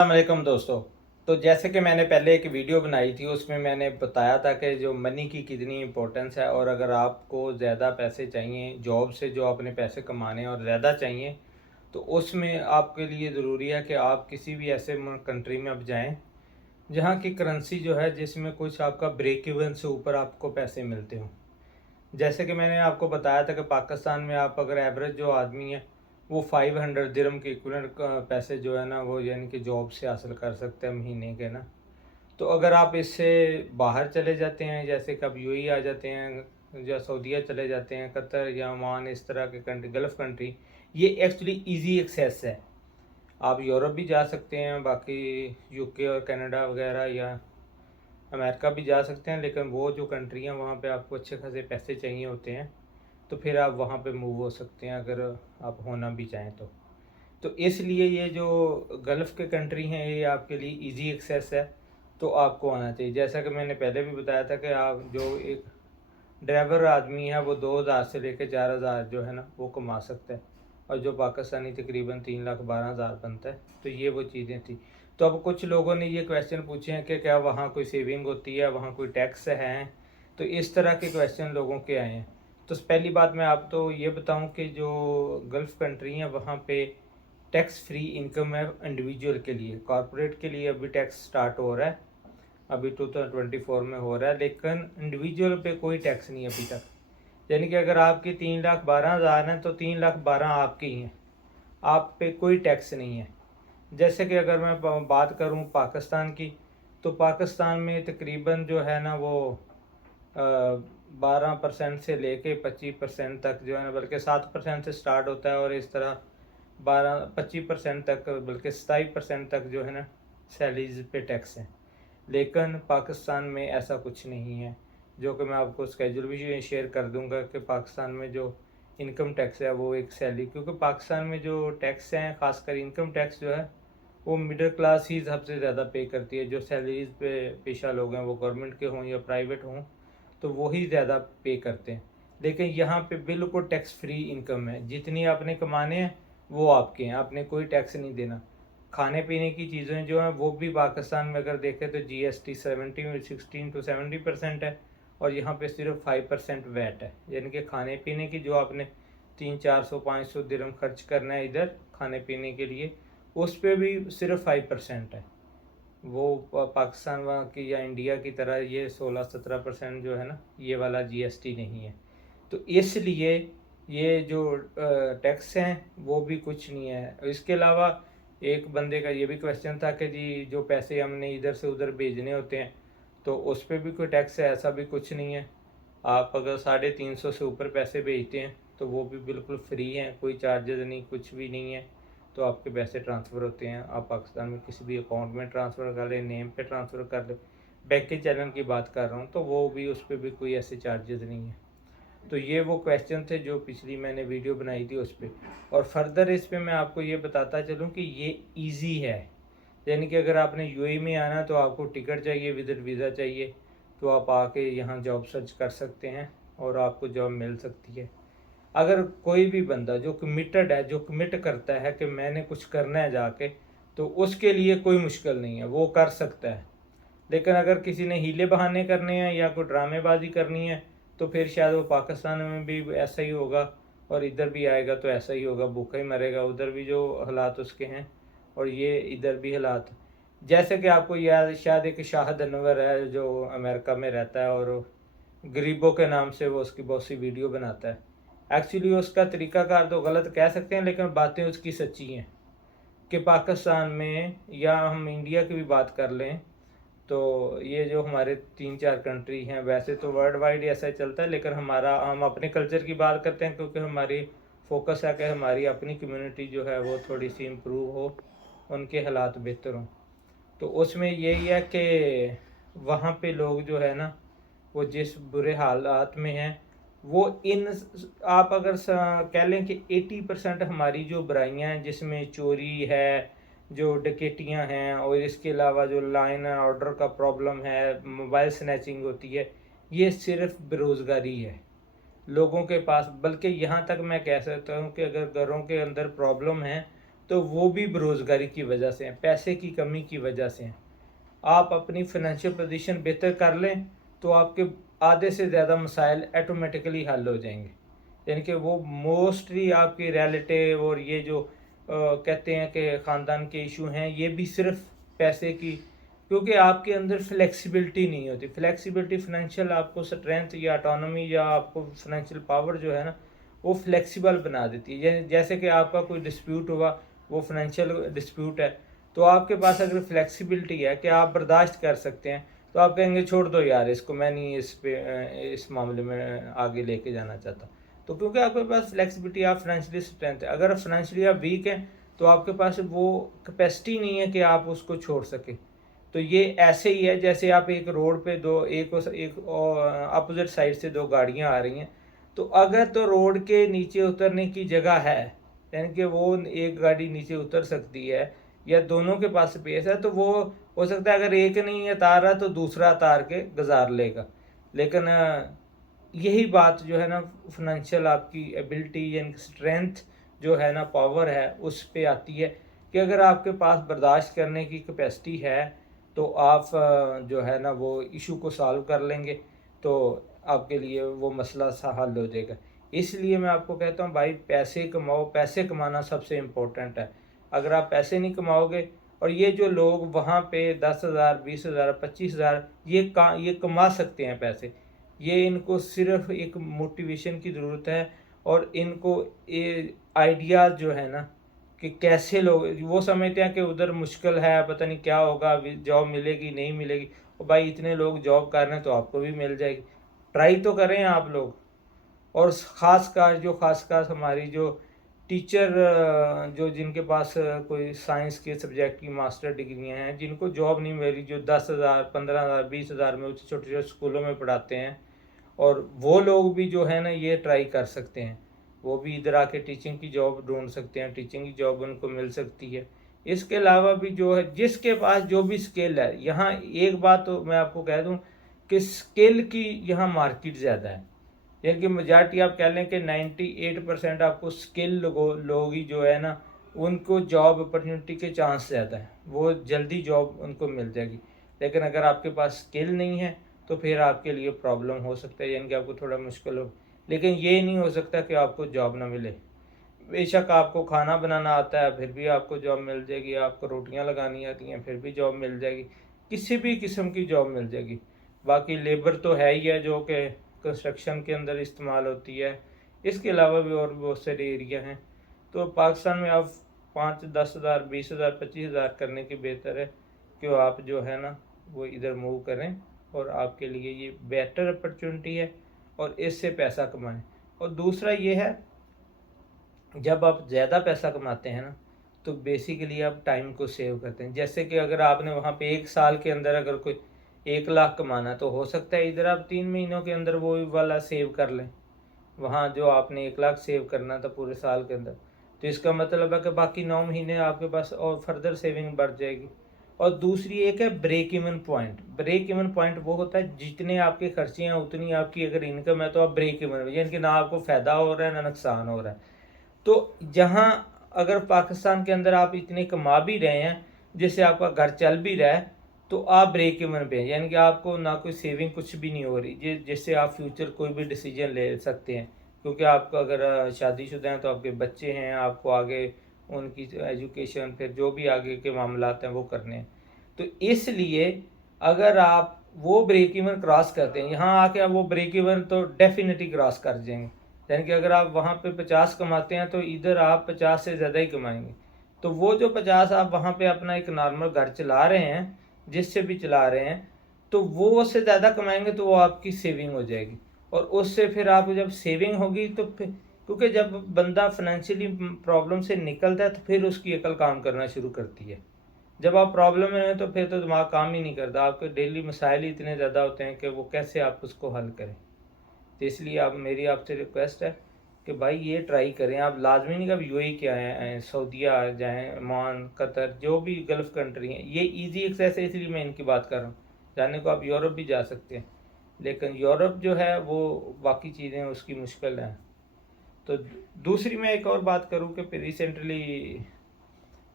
अस्सलामुअलैकुम दोस्तों। तो जैसे कि मैंने पहले एक वीडियो बनाई थी, उसमें मैंने बताया था कि जो मनी की कितनी इम्पोर्टेंस है, और अगर आपको ज़्यादा पैसे चाहिए जॉब से, जो आपने पैसे कमाने और ज़्यादा चाहिए, तो उसमें आपके लिए ज़रूरी है कि आप किसी भी ऐसे कंट्री में अब जाएं जहां की करेंसी जो है, जिसमें कुछ आपका ब्रेक इवन से ऊपर आपको पैसे मिलते हों। जैसे कि मैंने आपको बताया था कि पाकिस्तान में आप अगर एवरेज जो आदमी है वो 500 दिरहम के इक्विवेलेंट पैसे जो है ना, वो यानी कि जॉब से हासिल कर सकते हैं महीने के ना। तो अगर आप इससे बाहर चले जाते हैं, जैसे कब यूएई आ जाते हैं या सऊदीया चले जाते हैं, कतर या ओमान, इस तरह के कंट्री, गल्फ़ कंट्री, ये एक्चुअली इजी एक्सेस है। आप यूरोप भी जा सकते हैं, बाकी यूके और कनाडा वगैरह, या अमेरिका भी जा सकते हैं, लेकिन वो जो कंट्री हैं वहाँ पे आपको अच्छे खासे पैसे चाहिए होते हैं, तो फिर आप वहाँ पे मूव हो सकते हैं अगर आप होना भी चाहें तो इसलिए ये जो गल्फ़ के कंट्री हैं, ये आपके लिए इजी एक्सेस है, तो आपको आना चाहिए। जैसा कि मैंने पहले भी बताया था कि आप जो एक ड्राइवर आदमी है वो 2000 से लेकर 4000 जो है ना वो कमा सकता है, और जो पाकिस्तानी तकरीबन 3,12,000 बनता है। तो ये वो चीज़ें थी। तो अब कुछ लोगों ने ये क्वेश्चन पूछे हैं कि क्या वहाँ कोई सेविंग होती है, वहाँ कोई टैक्स है, तो इस तरह के क्वेश्चन लोगों के आए हैं। तो पहली बात मैं आप तो ये बताऊं कि जो गल्फ़ कंट्री हैं वहाँ पे टैक्स फ्री इनकम है इंडिविजुअल के लिए। कॉरपोरेट के लिए अभी टैक्स स्टार्ट हो रहा है, अभी 2024 में हो रहा है, लेकिन इंडिविजुअल पे कोई टैक्स नहीं है अभी तक। यानी कि अगर आपकी 3,12,000 है तो 3,12,000 आपके ही हैं, आप पे कोई टैक्स नहीं है। जैसे कि अगर मैं बात करूं पाकिस्तान की, तो पाकिस्तान में तकरीबन जो है ना वो 12% से लेके 25% तक जो है ना, बल्कि 7% से स्टार्ट होता है, और इस तरह 12-25% तक, बल्कि 27% तक जो है ना सैलरीज पे टैक्स है। लेकिन पाकिस्तान में ऐसा कुछ नहीं है, जो कि मैं आपको स्केजूल भी शेयर कर दूंगा कि पाकिस्तान में जो इनकम टैक्स है वो एक सैलरी, क्योंकि पाकिस्तान में जो टैक्स हैं, ख़ासकर इनकम टैक्स जो है, वो मिडिल क्लास ही सबसे ज़्यादा पे करती है। जो सैलरीज पे पेशा लोग हैं, वो गवर्नमेंट के हों या प्राइवेट हों, तो वही ज़्यादा पे करते हैं। लेकिन यहाँ पे बिल्कुल टैक्स फ्री इनकम है, जितनी आपने कमाने हैं वो आपके हैं, आपने कोई टैक्स नहीं देना। खाने पीने की चीज़ें जो हैं वो भी पाकिस्तान में अगर देखें तो जीएसटी 16 to 70% है, और यहाँ पे सिर्फ 5% वैट है। यानी कि खाने पीने की जो आपने 300-400-500 दिरहम खर्च करना है इधर खाने पीने के लिए, उस पर भी सिर्फ 5% है। वो पाकिस्तान वहाँ की या इंडिया की तरह ये 16-17% जो है ना, ये वाला जीएसटी नहीं है। तो इसलिए ये जो टैक्स हैं वो भी कुछ नहीं है। इसके अलावा एक बंदे का ये भी क्वेश्चन था कि जी जो पैसे हमने इधर से उधर भेजने होते हैं, तो उस पर भी कोई टैक्स है? ऐसा भी कुछ नहीं है। आप अगर 350 से ऊपर पैसे भेजते हैं तो वो भी बिल्कुल फ्री हैं, कोई चार्जेस नहीं, कुछ भी नहीं है। तो आपके पैसे ट्रांसफ़र होते हैं, आप पाकिस्तान में किसी भी अकाउंट में ट्रांसफ़र कर लें, नेम पे ट्रांसफ़र कर लें। बैंक के चैनल की बात कर रहा हूँ, तो वो भी, उस पर भी कोई ऐसे चार्जेस नहीं है। तो ये वो क्वेश्चन थे जो पिछली मैंने वीडियो बनाई थी उस पर। और फर्दर इस पे मैं आपको ये बताता चलूँ कि ये इजी है। यानी कि अगर आपने यूएई में आना तो आपको टिकट चाहिए, विजिट वीज़ा चाहिए, तो आप आके यहाँ जॉब सर्च कर सकते हैं और आपको जॉब मिल सकती है। अगर कोई भी बंदा जो कमिटेड है, जो कमिट करता है कि मैंने कुछ करना है जाके, तो उसके लिए कोई मुश्किल नहीं है, वो कर सकता है। लेकिन अगर किसी ने हीले बहाने करने हैं या कोई ड्रामेबाजी करनी है, तो फिर शायद वो पाकिस्तान में भी ऐसा ही होगा, और इधर भी आएगा तो ऐसा ही होगा, भूखा ही मरेगा। उधर भी जो हालात उसके हैं, और ये इधर भी हालात। जैसे कि आपको याद, शायद एक शाहिद अनवर है जो अमेरिका में रहता है, और गरीबों के नाम से वो उसकी बहुत सी वीडियो बनाता है। एक्चुअली उसका तरीकाकार तो गलत कह सकते हैं, लेकिन बातें उसकी सच्ची हैं कि पाकिस्तान में, या हम इंडिया की भी बात कर लें, तो ये जो हमारे 3-4 कंट्री हैं, वैसे तो वर्ल्ड वाइड ऐसा ही चलता है, लेकिन हम अपने कल्चर की बात करते हैं, क्योंकि हमारी फोकस है कि हमारी अपनी कम्युनिटी जो है वो थोड़ी सी इम्प्रूव हो, उनके हालात बेहतर हों। तो उसमें यही है कि वहाँ पे लोग जो है ना, वो जिस बुरे हालात में हैं, वो इन, आप अगर कह लें कि 80% हमारी जो बुराइयां हैं, जिसमें चोरी है, जो डकैतियां हैं, और इसके अलावा जो लाइन एंड ऑर्डर का प्रॉब्लम है, मोबाइल स्नैचिंग होती है, ये सिर्फ बेरोज़गारी है लोगों के पास। बल्कि यहाँ तक मैं कह सकता हूँ कि अगर घरों के अंदर प्रॉब्लम है, तो वो भी बेरोज़गारी की वजह से हैं, पैसे की कमी की वजह से हैं। आप अपनी फाइनेंशियल पोजीशन बेहतर कर लें तो आपके आधे से ज़्यादा मसाइल ऑटोमेटिकली हल हो जाएंगे। यानी कि वो मोस्टली आपके रिलेटिव और ये जो कहते हैं कि ख़ानदान के इशू हैं, ये भी सिर्फ पैसे की, क्योंकि आपके अंदर फ्लेक्सिबिलिटी नहीं होती। फ्लेक्सिबिलिटी फाइनेंशियल आपको स्ट्रेंथ या ऑटोनॉमी या आपको फाइनेंशियल पावर जो है ना, वो फ्लेक्सिबल बना देती है। जैसे कि आपका कोई डिस्प्यूट हुआ, वो फाइनेंशियल डिस्प्यूट है, तो आपके पास अगर फ्लेक्सिबिलिटी है कि आप बर्दाश्त कर सकते हैं, तो आप कहेंगे छोड़ दो यार इसको, मैं नहीं इस मामले में आगे लेके जाना चाहता। तो क्योंकि आपके पास फ्लेक्सिबिलिटी, आप फाइनेंशियली स्ट्रेंथ है। अगर फाइनेंशियली आप वीक हैं तो आपके पास वो कैपेसिटी नहीं है कि आप उसको छोड़ सकें। तो ये ऐसे ही है जैसे आप एक रोड पे एक अपोजिट साइड से दो गाड़ियां आ रही हैं, तो अगर तो रोड के नीचे उतरने की जगह है, यानी कि वो एक गाड़ी नीचे उतर सकती है या दोनों के पास स्पेस है, तो वो हो सकता है अगर एक नहीं उतार रहा तो दूसरा उतार के गुजार लेगा। लेकिन यही बात जो है ना, फाइनेंशियल आपकी एबिलिटी यानी स्ट्रेंथ जो है ना, पावर है, उस पे आती है कि अगर आपके पास बर्दाश्त करने की कैपेसिटी है तो आप जो है ना वो इशू को सॉल्व कर लेंगे, तो आपके लिए वो मसला सा हल हो जाएगा। इसलिए मैं आपको कहता हूँ भाई, पैसे कमाओ, पैसे कमाना सबसे इम्पोर्टेंट है। अगर आप पैसे नहीं कमाओगे, और ये जो लोग वहाँ पे 10,000 20,000 25,000 ये कमा सकते हैं पैसे, ये इनको सिर्फ एक मोटिवेशन की ज़रूरत है, और इनको ये आइडियाज़ जो है ना कि कैसे लोग वो समझते हैं कि उधर मुश्किल है, पता नहीं क्या होगा, जॉब मिलेगी नहीं मिलेगी। और भाई इतने लोग जॉब कर रहे हैं तो आपको भी मिल जाएगी, ट्राई तो करें आप लोग। और खासकर हमारी जो टीचर जो जिनके पास कोई साइंस के सब्जेक्ट की मास्टर डिग्रियां हैं, जिनको जॉब नहीं मिल रही, जो 10,000 15,000 20,000 में छोटे छोटे स्कूलों में पढ़ाते हैं, और वो लोग भी जो है ना ये ट्राई कर सकते हैं। वो भी इधर आके टीचिंग की जॉब ढूंढ सकते हैं, टीचिंग की जॉब उनको मिल सकती है। इसके अलावा भी जो है, जिसके पास जो भी स्किल है, यहाँ एक बात तो मैं आपको कह दूं कि स्किल की यहाँ मार्केट ज़्यादा है। यानी कि मेजॉरिटी आप कह लें कि 98% आपको स्किल लोग ही जो है ना, उनको जॉब अपॉर्चुनिटी के चांस ज़्यादा है, वो जल्दी जॉब उनको मिल जाएगी। लेकिन अगर आपके पास स्किल नहीं है तो फिर आपके लिए प्रॉब्लम हो सकता है, यानी कि आपको थोड़ा मुश्किल हो। लेकिन ये नहीं हो सकता कि आपको जॉब ना मिले। बेशक आपको खाना बनाना आता है फिर भी आपको जॉब मिल जाएगी, आपको रोटियां लगानी आती हैं फिर भी जॉब मिल जाएगी, किसी भी किस्म की जॉब मिल जाएगी। बाकी लेबर तो है ही है जो कि कंस्ट्रक्शन के अंदर इस्तेमाल होती है। इसके अलावा भी और बहुत सारे एरिया हैं। तो पाकिस्तान में आप 5-10,000 20,000 25,000 करने के बेहतर है कि आप जो है ना वो इधर मूव करें, और आपके लिए ये बेटर अपॉर्चुनिटी है और इससे पैसा कमाएं। और दूसरा ये है, जब आप ज़्यादा पैसा कमाते हैं ना, तो बेसिकली आप टाइम को सेव करते हैं। जैसे कि अगर आपने वहाँ पे 1 साल के अंदर अगर कोई 1 लाख कमाना, तो हो सकता है इधर आप 3 महीनों के अंदर वो वाला सेव कर लें, वहाँ जो आपने 1 लाख सेव करना था पूरे साल के अंदर। तो इसका मतलब है कि बाकी 9 महीने आपके पास और फर्दर सेविंग बढ़ जाएगी। और दूसरी एक है break even point. Break even point वो होता है जितने आपके खर्चे हैं उतनी आपकी अगर इनकम है तो आप ब्रेक इवन, यानी कि ना आपको फ़ायदा हो रहा है ना नुकसान हो रहा है। तो जहाँ अगर पाकिस्तान के अंदर आप इतने कमा भी रहे हैं जिससे आपका घर चल भी रहा है, तो आप ब्रेक इवन पे हैं, यानी कि आपको ना कोई सेविंग कुछ भी नहीं हो रही जिससे आप फ्यूचर कोई भी डिसीजन ले सकते हैं। क्योंकि आपका अगर शादीशुदा हैं तो आपके बच्चे हैं, आपको आगे उनकी एजुकेशन, फिर जो भी आगे के मामलात हैं वो करने हैं। तो इसलिए अगर आप वो ब्रेक इवन क्रॉस करते हैं, यहाँ आके आप वो ब्रेक इवन तो डेफिनेटली क्रॉस कर जाएंगे। यानी कि अगर आप वहाँ पे 50 कमाते हैं तो इधर आप 50 से ज़्यादा ही कमाएंगे। तो वो जो 50 आप वहाँ पे अपना एक नॉर्मल घर चला रहे हैं, जिससे भी चला रहे हैं, तो वो उससे ज़्यादा कमाएंगे तो वो आपकी सेविंग हो जाएगी। और उससे फिर आप जब सेविंग होगी तो फिर, क्योंकि जब बंदा फाइनेंशियली प्रॉब्लम से निकलता है तो फिर उसकी अकल काम करना शुरू करती है। जब आप प्रॉब्लम में हैं तो फिर तो दिमाग काम ही नहीं करता, आपके डेली मसाइल ही इतने ज़्यादा होते हैं कि वो कैसे आप उसको हल करें। तो इसलिए आप मेरी आपसे रिक्वेस्ट है कि भाई ये ट्राई करें। आप लाजमी नहीं कि आप यूएई के आएँ, सऊदीया आ जाएँ, ओमान, कतर, जो भी गल्फ़ कंट्री हैं, ये इजी एक्सेस है इसलिए मैं इनकी बात कर रहा हूँ। जाने को आप यूरोप भी जा सकते हैं, लेकिन यूरोप जो है वो बाकी चीज़ें उसकी मुश्किल हैं। तो दूसरी मैं एक और बात करूँ कि रिसेंटली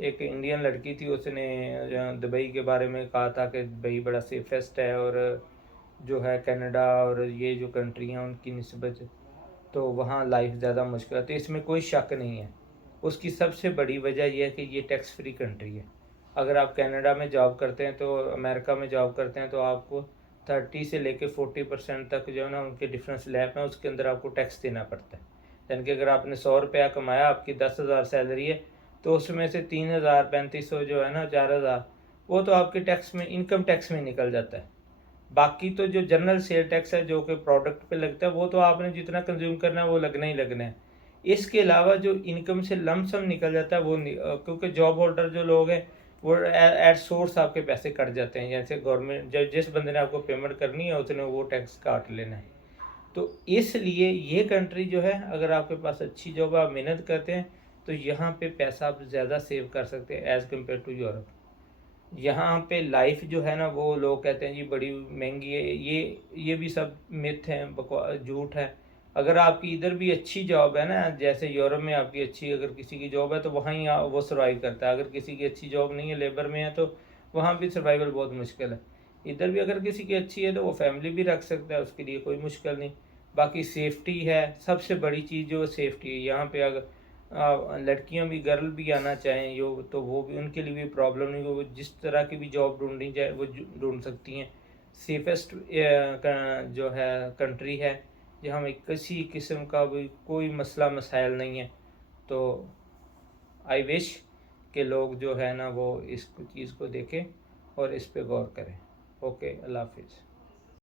एक इंडियन लड़की थी, उसने दुबई के बारे में कहा था कि दुबई बड़ा सेफेस्ट है और जो है कनाडा और ये जो कंट्री हैं उनकी निस्बत तो वहाँ लाइफ ज़्यादा मुश्किल है। तो इसमें कोई शक नहीं है। उसकी सबसे बड़ी वजह यह है कि ये टैक्स फ्री कंट्री है। अगर आप कनाडा में जॉब करते हैं तो अमेरिका में जॉब करते हैं तो आपको 30 से लेके 40% तक जो है ना उनके डिफरेंस लैब है, उसके अंदर आपको टैक्स देना पड़ता है। यानी कि अगर आपने 100 रुपया कमाया, आपकी 10,000 सैलरी है, तो उसमें से 3,000 3500 जो है ना 4,000 वो तो आपके टैक्स में, इनकम टैक्स में निकल जाता है। बाकी तो जो जनरल सेल टैक्स है जो कि प्रोडक्ट पे लगता है वो तो आपने जितना कंज्यूम करना है वो लगना ही लगना है। इसके अलावा जो इनकम से लमसम निकल जाता है वो क्योंकि जॉब होल्डर जो लोग हैं वो एट सोर्स आपके पैसे कट जाते हैं। जैसे गवर्नमेंट जब जिस बंदे ने आपको पेमेंट करनी है उसने वो टैक्स काट लेना है। तो इसलिए ये कंट्री जो है, अगर आपके पास अच्छी जॉब आप मेहनत करते हैं तो यहाँ पे पैसा आप ज़्यादा सेव कर सकते हैं एज़ कम्पेयर टू यूरोप। यहाँ पे लाइफ जो है ना वो लोग कहते हैं जी बड़ी महंगी है, ये भी सब मिथ हैं, झूठ है। अगर आपकी इधर भी अच्छी जॉब है ना, जैसे यूरोप में आपकी अच्छी अगर किसी की जॉब है तो वहाँ ही वो सर्वाइव करता है। अगर किसी की अच्छी जॉब नहीं है, लेबर में है, तो वहाँ भी सर्वाइवल बहुत मुश्किल है। इधर भी अगर किसी की अच्छी है तो वो फैमिली भी रख सकता है, उसके लिए कोई मुश्किल नहीं। बाकी सेफ्टी है, सबसे बड़ी चीज़ जो सेफ्टी है यहाँ पे। अगर लड़कियां भी, गर्ल भी आना चाहें यो तो वो भी, उनके लिए भी प्रॉब्लम नहीं, वो जिस तरह की भी जॉब ढूंढनी चाहे वो ढूंढ सकती हैं। सेफेस्ट जो है कंट्री है जहाँ में किसी किस्म का भी कोई मसला मसाइल नहीं है। तो आई विश के लोग जो है ना वो इस चीज़ को देखें और इस पे गौर करें। ओके, अल्लाह हाफिज़।